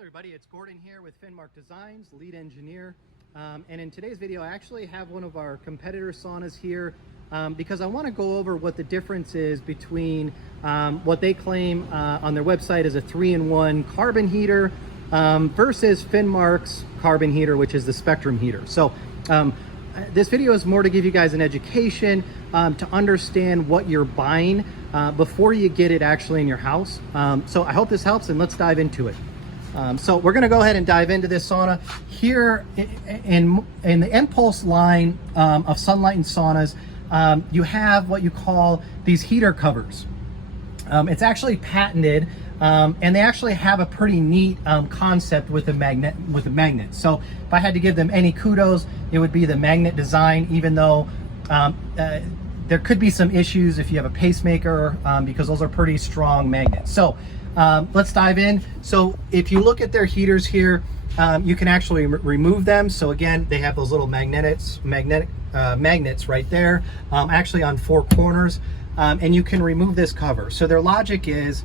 Everybody, it's Gordon here with Finnmark Designs, lead engineer. And in today's video, I actually have one of our competitor saunas here because I want to go over what the difference is between what they claim on their website as a 3-in-1 carbon heater versus Finnmark's carbon heater, which is the Spectrum heater. So this video is more to give you guys an education to understand what you're buying before you get it actually in your house. So I hope this helps, and let's dive into it. So we're going to go ahead and dive into this sauna. Here in the Impulse line of Sunlighten saunas, you have what you call these heater covers. It's actually patented, and they actually have a pretty neat concept with the magnet. So if I had to give them any kudos, it would be the magnet design, even though there could be some issues if you have a pacemaker because those are pretty strong magnets. So let's dive in. So if you look at their heaters here, you can actually remove them. So again, they have those little magnets right there, actually on 4 corners, and you can remove this cover. So their logic is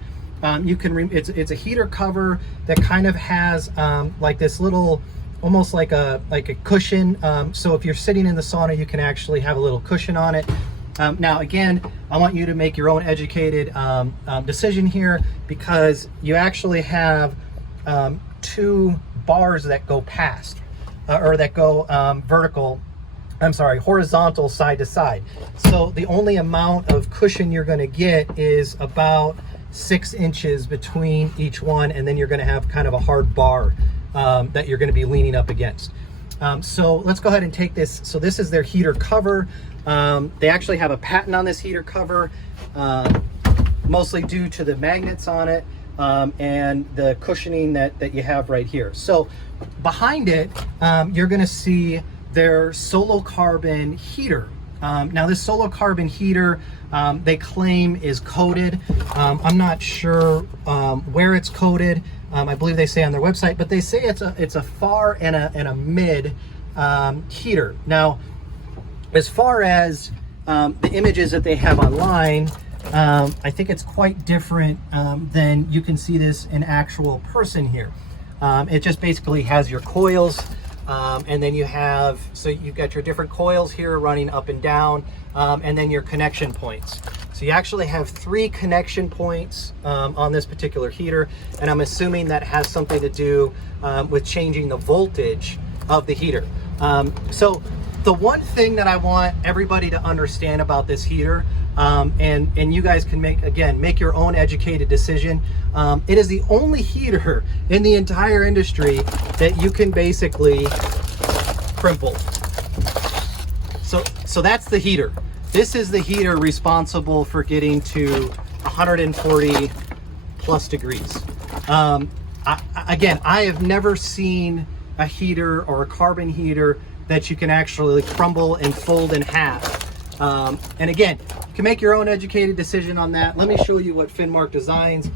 you can it's a heater cover that kind of has like this little, almost like a cushion. So if you're sitting in the sauna, you can actually have a little cushion on it. Now again, I want you to make your own educated decision here, because you actually have 2 bars that go past or that go horizontal side to side. So the only amount of cushion you're going to get is about 6 inches between each one, and then you're going to have kind of a hard bar that you're going to be leaning up against. So let's go ahead and take this. So this is their heater cover. They actually have a patent on this heater cover, mostly due to the magnets on it and the cushioning that you have right here. So behind it, you're going to see their solo carbon heater. Now this solo carbon heater, they claim is coated. I'm not sure where it's coated. I believe they say on their website, but they say it's a far and a mid heater. Now, as far as the images that they have online, I think it's quite different than you can see this in actual person here. It just basically has your coils, and then you've got your different coils here running up and down, and then your connection points. So you actually have 3 connection points on this particular heater, and I'm assuming that has something to do with changing the voltage of the heater. So the one thing that I want everybody to understand about this heater, and you guys can make your own educated decision. It is the only heater in the entire industry that you can basically crimple. So that's the heater. This is the heater responsible for getting to 140 plus degrees. Again, I have never seen a heater or a carbon heater that you can actually crumble and fold in half. And again, you can make your own educated decision on that. Let me show you what Finnmark Designs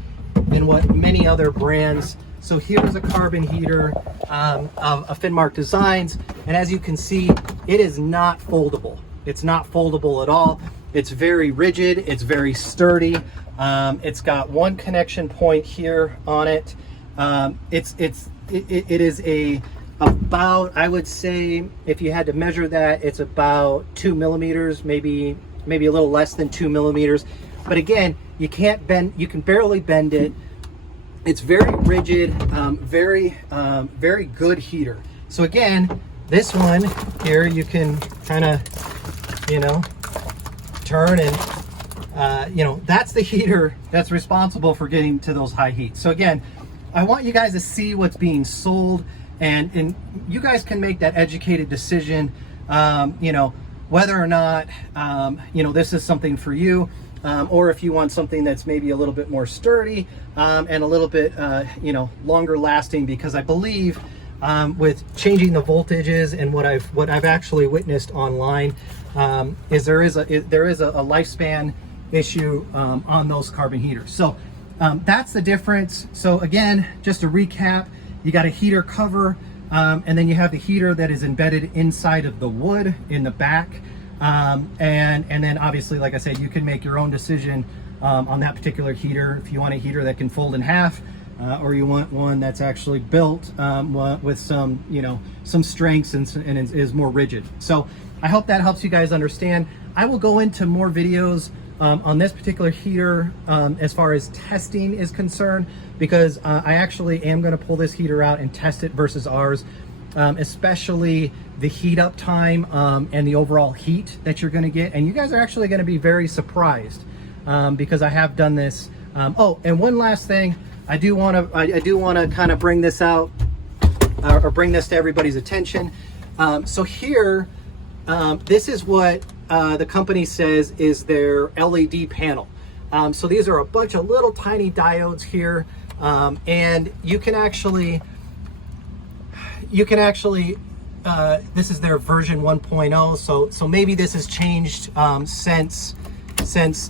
and what many other brands. So here's a carbon heater of Finnmark Designs, and as you can see, it is not foldable. It's not foldable at all. It's very rigid. It's very sturdy. It's got 1 connection point here on it. It is about, I would say, if you had to measure that, it's about 2 millimeters, maybe a little less than 2 millimeters. But again, you can't bend. You can barely bend it. It's very rigid, very good heater. So again, this one here, you can kind of, turn and, that's the heater that's responsible for getting to those high heats. So again, I want you guys to see what's being sold, and you guys can make that educated decision, whether or not, this is something for you, or if you want something that's maybe a little bit more sturdy and a little bit, longer lasting, because I believe with changing the voltages and what I've actually witnessed online, is there is a lifespan issue on those carbon heaters. So that's the difference. So again, just to recap, you got a heater cover, and then you have the heater that is embedded inside of the wood in the back, and then obviously, like I said, you can make your own decision on that particular heater. If you want a heater that can fold in half, or you want one that's actually built with some, you know, some strengths and is more rigid. So I hope that helps you guys understand. I will go into more videos on this particular heater as far as testing is concerned, because I actually am going to pull this heater out and test it versus ours, especially the heat up time and the overall heat that you're going to get. And you guys are actually going to be very surprised because I have done this. Oh, and one last thing, I do want to kind of bring this out or bring this to everybody's attention. So here, this is what the company says is their LED panel. So these are a bunch of little tiny diodes here, and you can actually this is their version 1.0. So maybe this has changed since,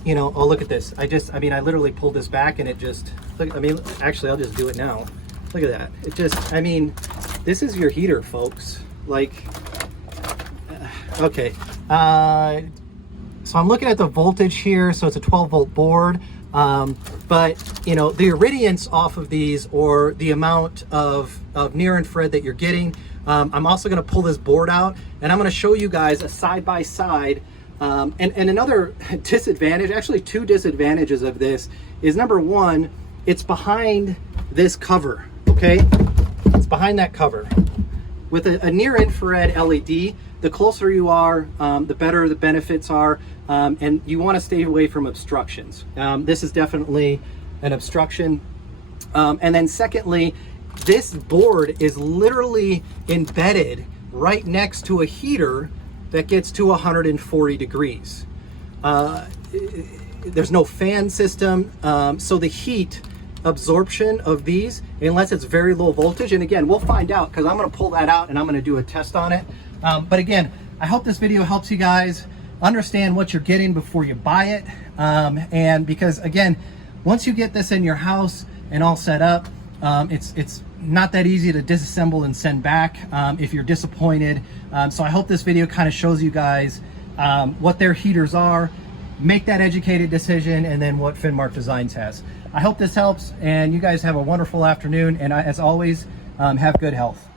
you know. Oh, look at this. I mean, I literally pulled this back and it just, look, I mean, actually, I'll just do it now. Look at that. It just, I mean, this is your heater, folks. Like, okay. So I'm looking at the voltage here. So it's a 12-volt board. But, you know, the irradiance off of these, or the amount of near infrared that you're getting, I'm also going to pull this board out and I'm going to show you guys a side-by-side. And another disadvantage, actually two disadvantages of this, is number one, it's behind this cover, okay? It's behind that cover. With a near infrared LED, the closer you are, the better the benefits are, and you want to stay away from obstructions. This is definitely an obstruction. And then secondly, this board is literally embedded right next to a heater that gets to 140 degrees. There's no fan system, so the heat absorption of these, unless it's very low voltage, and again, we'll find out because I'm going to pull that out and I'm going to do a test on it. But again, I hope this video helps you guys understand what you're getting before you buy it. And because again, once you get this in your house and all set up, it's not that easy to disassemble and send back if you're disappointed. So I hope this video kind of shows you guys what their heaters are, make that educated decision, and then what Finnmark Designs has. I hope this helps, and you guys have a wonderful afternoon, and as always, have good health.